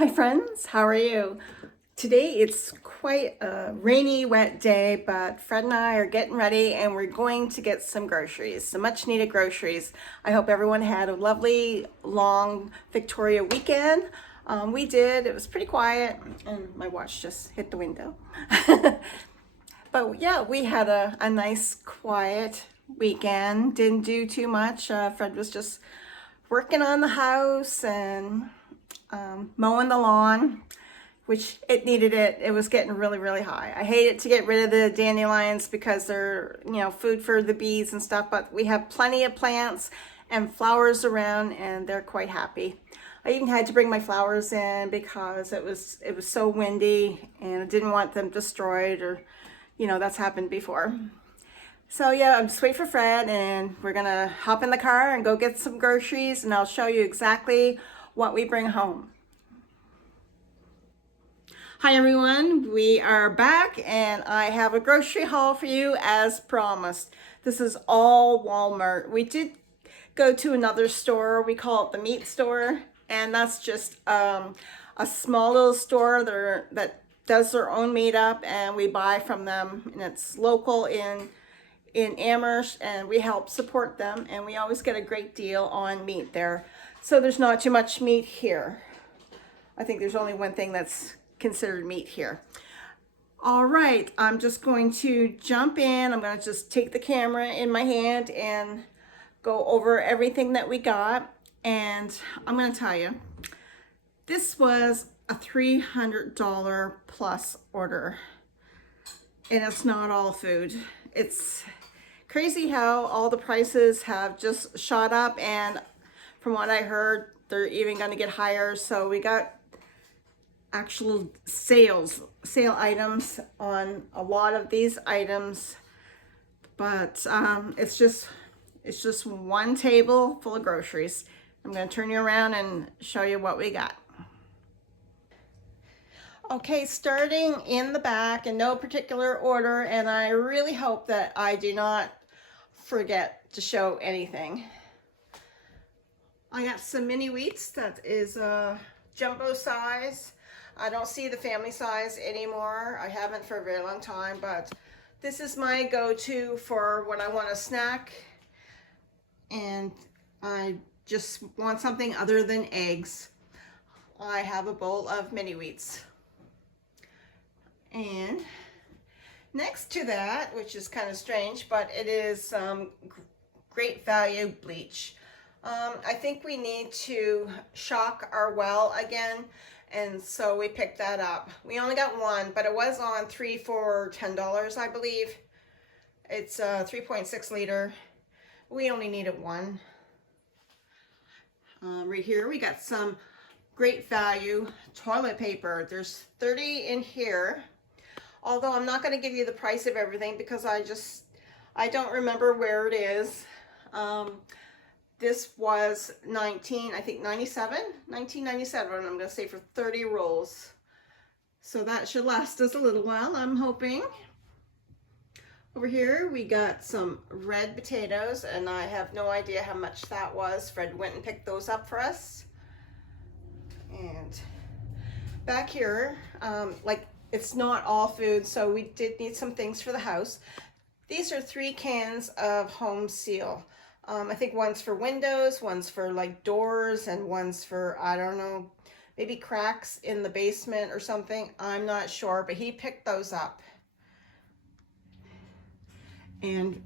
Hi friends, how are you? Today it's quite a rainy, wet day, but Fred and I are getting ready and we're going to get some groceries, some much needed groceries. I hope everyone had a lovely, long Victoria weekend. We did. It was pretty quiet and my watch just hit the window. But yeah, we had a nice, quiet weekend. Didn't do too much. Fred was just working on the house and mowing the lawn, which it needed it. It was getting really, really high. I hated to get rid of the dandelions because they're, food for the bees and stuff, but we have plenty of plants and flowers around and they're quite happy. I even had to bring my flowers in because it was so windy and I didn't want them destroyed or, that's happened before. So yeah, I'm just waiting for Fred and we're gonna hop in the car and go get some groceries and I'll show you exactly what we bring home. Hi everyone, we are back and I have a grocery haul for you as promised. This is all Walmart. We did go to another store, we call it the meat store, and that's just a small little store that does their own meat up and we buy from them, and it's local in Amherst and we help support them and we always get a great deal on meat there. So there's not too much meat here. I think there's only one thing that's considered meat here. All right, I'm just going to jump in. I'm going to just take the camera in my hand and go over everything that we got. And I'm going to tell you, this was a $300 plus order. And it's not all food. It's crazy how all the prices have just shot up, and from what I heard, they're even going to get higher. So we got actual sale items on a lot of these items, but it's just one table full of groceries. I'm going to turn you around and show you what we got. Okay, starting in the back in no particular order, and I really hope that I do not forget to show anything. I got some mini wheats. That is a jumbo size. I don't see the family size anymore. I haven't for a very long time, but this is my go-to for when I want a snack and I just want something other than eggs. I have a bowl of mini wheats. And next to that, which is kind of strange, but it is great value bleach. I think we need to shock our well again, and so we picked that up. We only got one, but it was on 3 for $10, I believe. It's a 3.6 liter. We only needed one. Right here we got some great value toilet paper. There's 30 in here. Although I'm not going to give you the price of everything because I don't remember where it is. This was I think 1997, I'm going to say, for 30 rolls. So that should last us a little while, I'm hoping. Over here we got some red potatoes, and I have no idea how much that was. Fred went and picked those up for us. And back here, it's not all food, so we did need some things for the house. These are 3 cans of Home Seal. I think one's for windows, one's for like doors, and one's for, I don't know, maybe cracks in the basement or something. I'm not sure, but he picked those up. And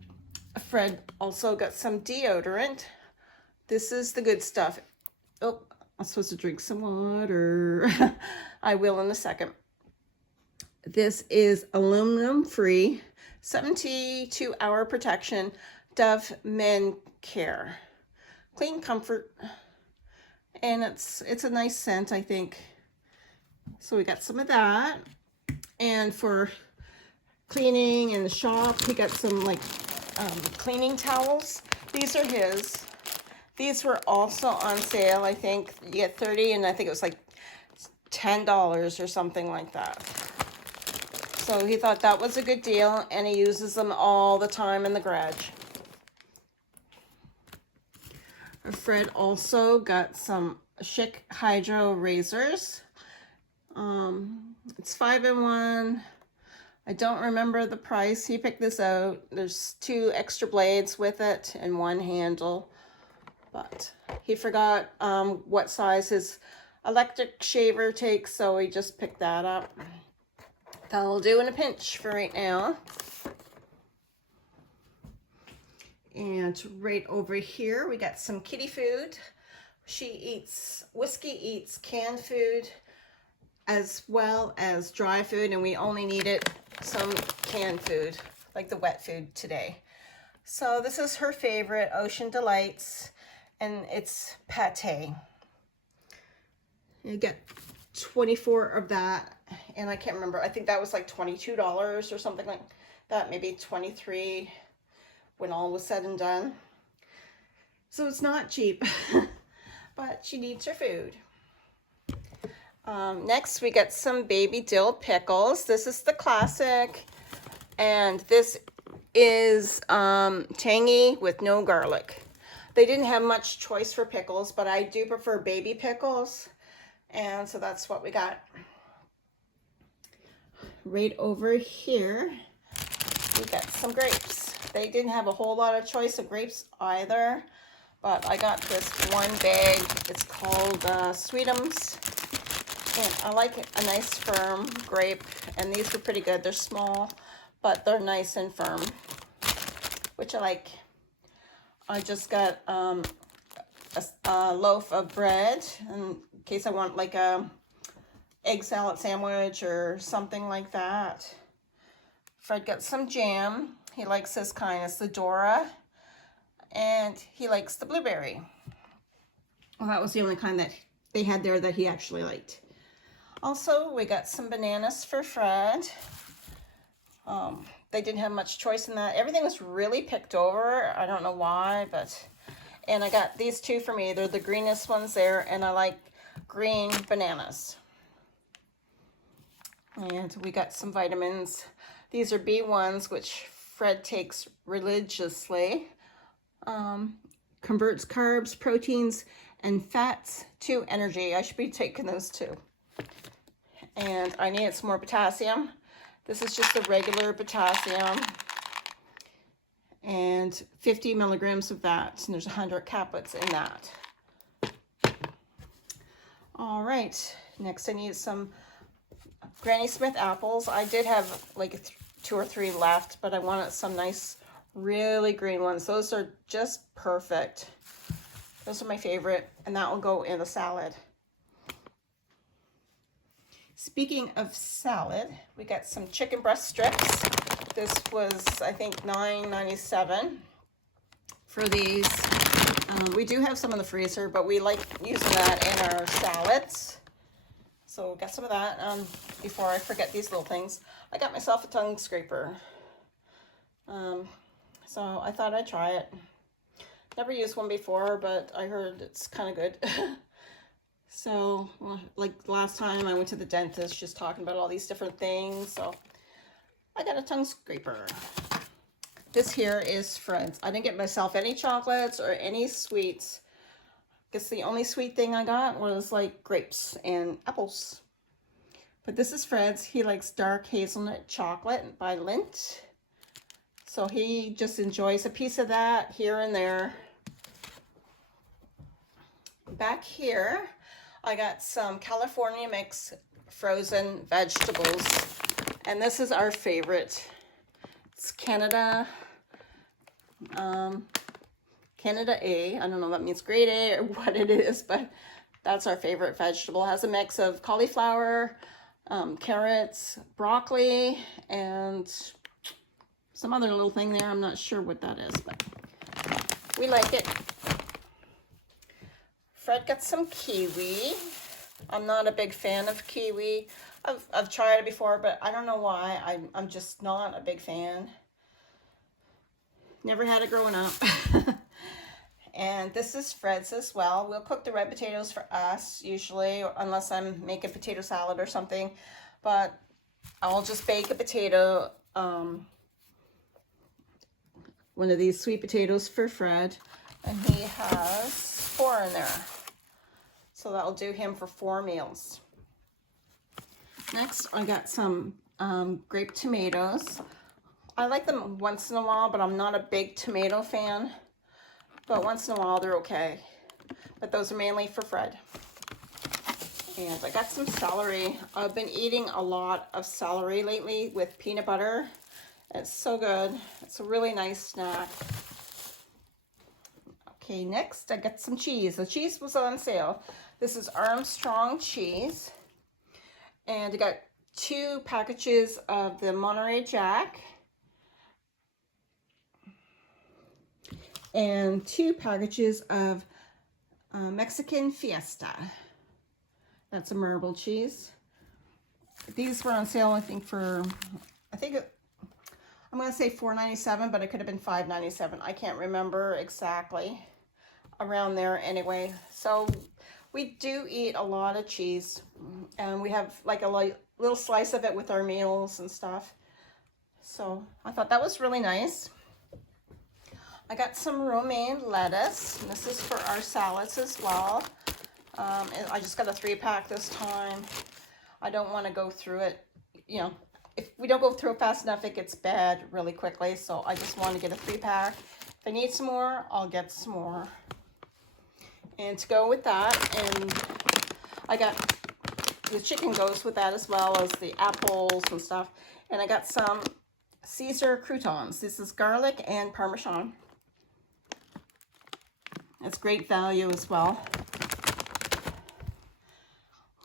Fred also got some deodorant. This is the good stuff. Oh, I'm supposed to drink some water. I will in a second. This is aluminum free, 72-hour protection, Dove Men Care. Clean comfort. And it's a nice scent, I think. So we got some of that. And for cleaning in the shop, he got some cleaning towels. These are his. These were also on sale. I think you get 30, and I think it was like $10 or something like that. So he thought that was a good deal, and he uses them all the time in the garage. Fred also got some Schick Hydro Razors. It's 5-in-1. I don't remember the price. He picked this out. There's 2 extra blades with it and 1 handle. But he forgot what size his electric shaver takes, so he just picked that up. That'll do in a pinch for right now. And right over here, we got some kitty food. Whiskey eats canned food as well as dry food, and we only needed some canned food, like the wet food today. So this is her favorite, Ocean Delights, and it's pate. You get 24 of that, and I can't remember, I think that was like $22 or something like that, maybe 23 when all was said and done. So it's not cheap, but she needs her food. Next, we get some baby dill pickles. This is the classic, and this is tangy with no garlic. They didn't have much choice for pickles, but I do prefer baby pickles, and so that's what we got. Right over here, we got some grapes. They didn't have a whole lot of choice of grapes either, but I got this one bag. It's called Sweetums. And I like a nice firm grape, and these are pretty good. They're small, but they're nice and firm, which I like. I just got a loaf of bread in case I want like a egg salad sandwich or something like that. Fred got some jam. He likes this kind. It's the Dora, and he likes the blueberry. Well, that was the only kind that they had there that he actually liked. Also, we got some bananas for Fred. They didn't have much choice in that. Everything was really picked over. I don't know why, but... And I got these 2 for me. They're the greenest ones there, and I like green bananas. And we got some vitamins. These are B1s, which Fred takes religiously. Converts carbs, proteins, and fats to energy. I should be taking those too. And I needed some more potassium. This is just the regular potassium, and 50 milligrams of that, and there's 100 caplets in that. All right, next I need some Granny Smith apples. I did have like 2 or 3 left, but I wanted some nice, really green ones. Those are just perfect. Those are my favorite, and that will go in the salad. Speaking of salad, we got some chicken breast strips. This was, I think, $9.97 for these. We do have some in the freezer, but we like using that in our salads. So got some of that. Before I forget these little things, I got myself a tongue scraper. So I thought I'd try it. Never used one before, but I heard it's kind of good. So, well, like last time I went to the dentist just talking about all these different things. So I got a tongue scraper. This here is Fred's. I didn't get myself any chocolates or any sweets. I guess the only sweet thing I got was like grapes and apples. But this is Fred's. He likes dark hazelnut chocolate by Lindt. So he just enjoys a piece of that here and there. Back here, I got some California Mix frozen vegetables, and this is our favorite. It's Canada A. I don't know if that means grade A or what it is, but that's our favorite vegetable. It has a mix of cauliflower, carrots, broccoli, and some other little thing there. I'm not sure what that is, but we like it. Fred got some kiwi. I'm not a big fan of kiwi. I've tried it before, but I don't know why. I'm just not a big fan. Never had it growing up. And this is Fred's as well. We'll cook the red potatoes for us usually, unless I'm making potato salad or something. But I'll just bake a potato, one of these sweet potatoes for Fred. And he has 4 in there. So that'll do him for 4 meals. Next, I got some grape tomatoes. I like them once in a while, but I'm not a big tomato fan. But once in a while, they're okay. But those are mainly for Fred. And I got some celery. I've been eating a lot of celery lately with peanut butter. It's so good. It's a really nice snack. Okay, next I got some cheese. The cheese was on sale. This is Armstrong cheese. And I got 2 packages of the Monterey Jack. And 2 packages of Mexican Fiesta. That's a marble cheese. These were on sale, I think, for, I'm going to say $4.97, but it could have been $5.97. I can't remember exactly. Around there anyway. So we do eat a lot of cheese. And we have like a little slice of it with our meals and stuff. So I thought that was really nice. I got some romaine lettuce. This is for our salads as well. And I just got a 3-pack this time. I don't want to go through it. You know, if we don't go through it fast enough, it gets bad really quickly. So I just want to get a 3-pack. If I need some more, I'll get some more. And to go with that, and I got the chicken goes with that as well as the apples and stuff. And I got some Caesar croutons. This is garlic and Parmesan. It's great value as well.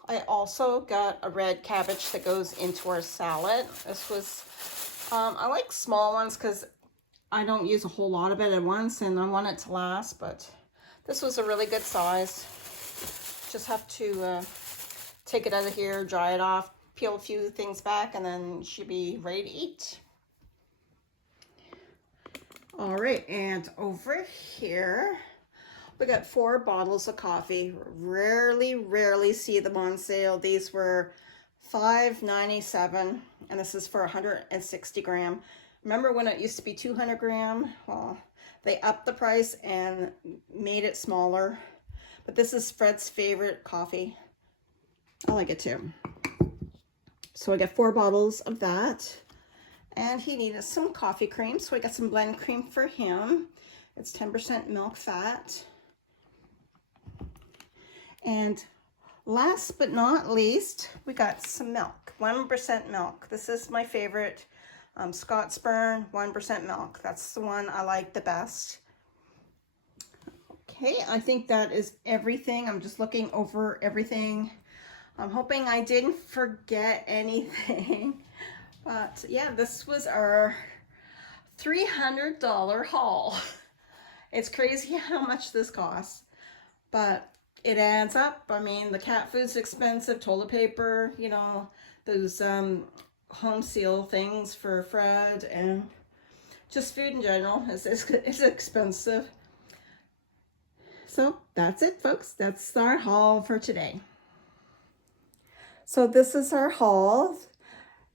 I also got a red cabbage that goes into our salad. This was, I like small ones because I don't use a whole lot of it at once and I want it to last, but this was a really good size. Just have to take it out of here, dry it off, peel a few things back, and then she'll be ready to eat. All right, and over here, we got 4 bottles of coffee. Rarely see them on sale. These were $5.97, and this is for 160 gram. Remember when it used to be 200 gram? Well, they upped the price and made it smaller. But this is Fred's favorite coffee. I like it too. So I got 4 bottles of that. And he needed some coffee cream, so I got some blend cream for him. It's 10% milk fat. And last but not least, we got some milk, 1% milk. This is my favorite, Scotsburn 1% milk. That's the one I like the best. Okay, I think that is everything. I'm just looking over everything. I'm hoping I didn't forget anything. But yeah, this was our $300 haul. It's crazy how much this costs, but it adds up. I mean, the cat food's expensive, toilet paper, you know, those home seal things for Fred, and just food in general is expensive. So that's it, folks. That's our haul for today. So this is our haul,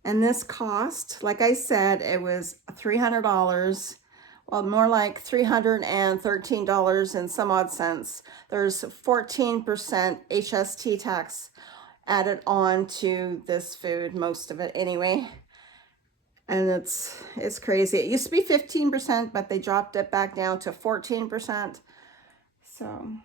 and this cost, like I said, it was $300. Well, more like $313 and some odd cents. There's 14% HST tax added on to this food, most of it anyway. And it's crazy. It used to be 15%, but they dropped it back down to 14%. So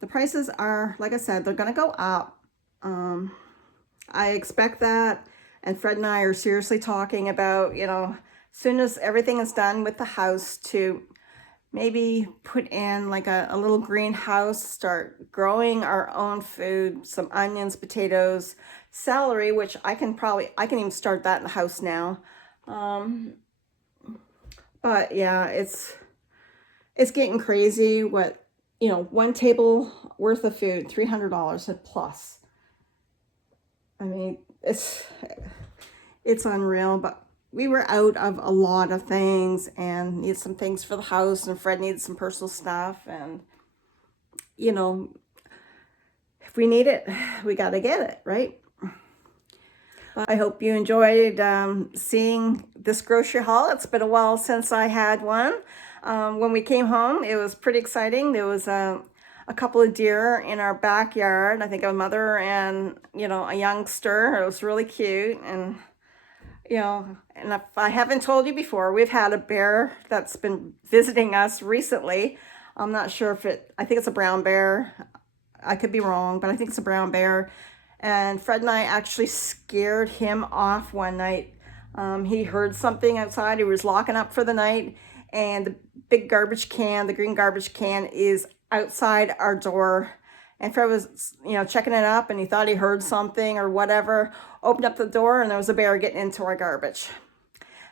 the prices are, like I said, they're gonna go up. I expect that. And Fred and I are seriously talking about, you know, as soon as everything is done with the house, to maybe put in like a little greenhouse, start growing our own food, some onions, potatoes, celery, which I can even start that in the house now. But yeah, it's getting crazy what, you know, 1 table worth of food, $300 plus. I mean, it's unreal, but we were out of a lot of things and need some things for the house, and Fred needs some personal stuff, and you know, if we need it, we got to get it, right? But I hope you enjoyed seeing this grocery haul. It's been a while since I had one. When we came home, it was pretty exciting. There was a a couple of deer in our backyard. I think a mother and, you know, a youngster. It was really cute. And, you know, and if I haven't told you before, we've had a bear that's been visiting us recently. I'm not sure if I think it's a brown bear. I could be wrong, but I think it's a brown bear. And Fred and I actually scared him off one night. He heard something outside. He was locking up for the night, and the big garbage can, the green garbage can, is outside our door. And Fred was, you know, checking it up, and he thought he heard something or whatever. Opened up the door, and there was a bear getting into our garbage.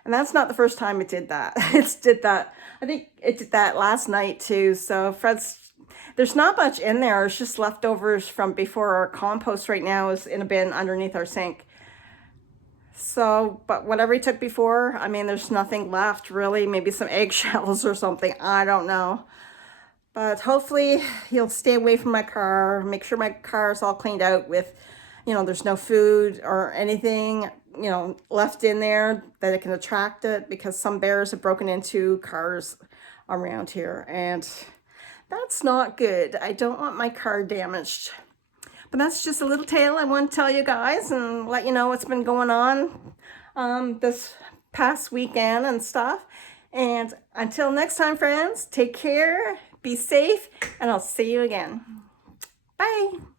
And that's not the first time it did that. It's did that. I think it did that last night too. So there's not much in there. It's just leftovers from before. Our compost right now is in a bin underneath our sink. So, but whatever he took before, I mean, there's nothing left really. Maybe some eggshells or something. I don't know. But hopefully he'll stay away from my car. Make sure my car is all cleaned out with, you know, there's no food or anything, you know, left in there that it can attract it, because some bears have broken into cars around here, and that's not good. I don't want my car damaged. But that's just a little tale I want to tell you guys and let you know what's been going on this past weekend and stuff. And until next time, friends, take care, be safe, and I'll see you again. Bye.